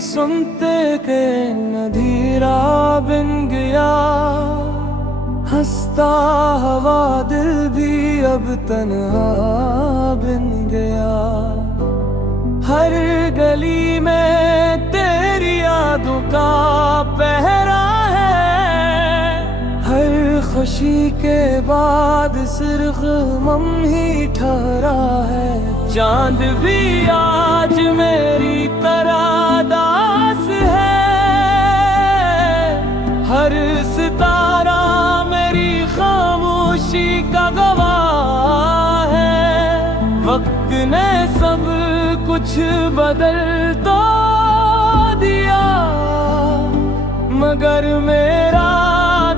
सुनते के नधीरा बिन गया। हंसता हवा दिल भी अब तन्हा बिन गया। हर गली में तेरी यादों का पहरा है। हर खुशी के बाद सिर्फ गम ही ठहरा है। चांद भी आज मेरी तरह दास है। हर सितारा मेरी खामोशी का गवाह है। वक्त ने सब कुछ बदल तो दिया, मगर मेरा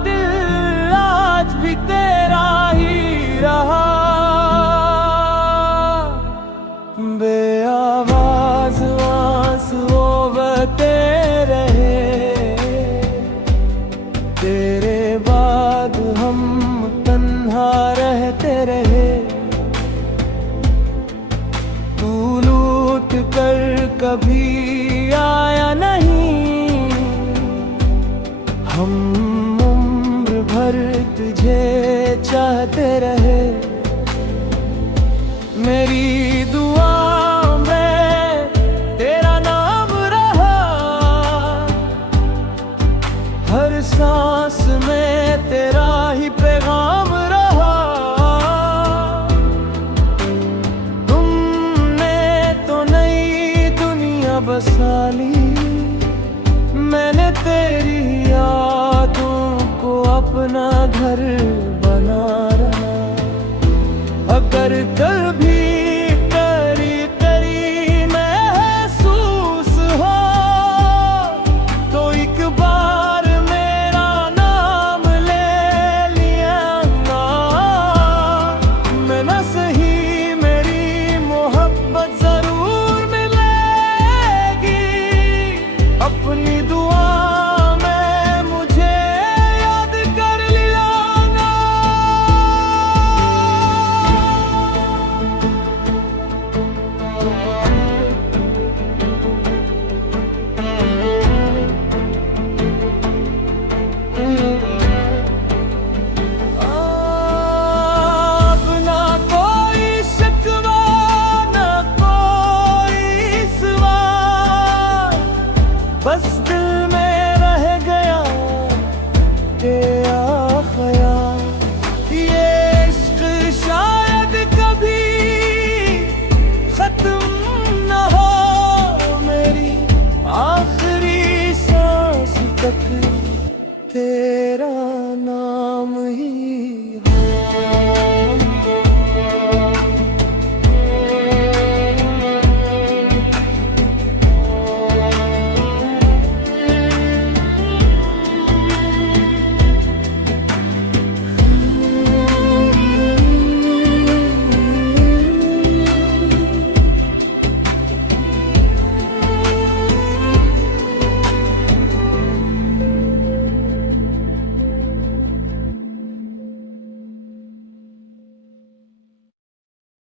दिल आज भी तेरा ही रहा। बेआवाज़ आंसुओं बहते रहे, तेरे बाद हम तन्हा रहते रहे। तू लूट कर कभी आया नहीं, हम उम्र भर तुझे चाहते रहे। मेरी दुआ में तेरा नाम रहा, हर सांस में तेरा ही पैगाम रहा। तुमने तो नई दुनिया बसा ली, मैंने तेरी यादों को अपना घर बना रहा। अगर कभी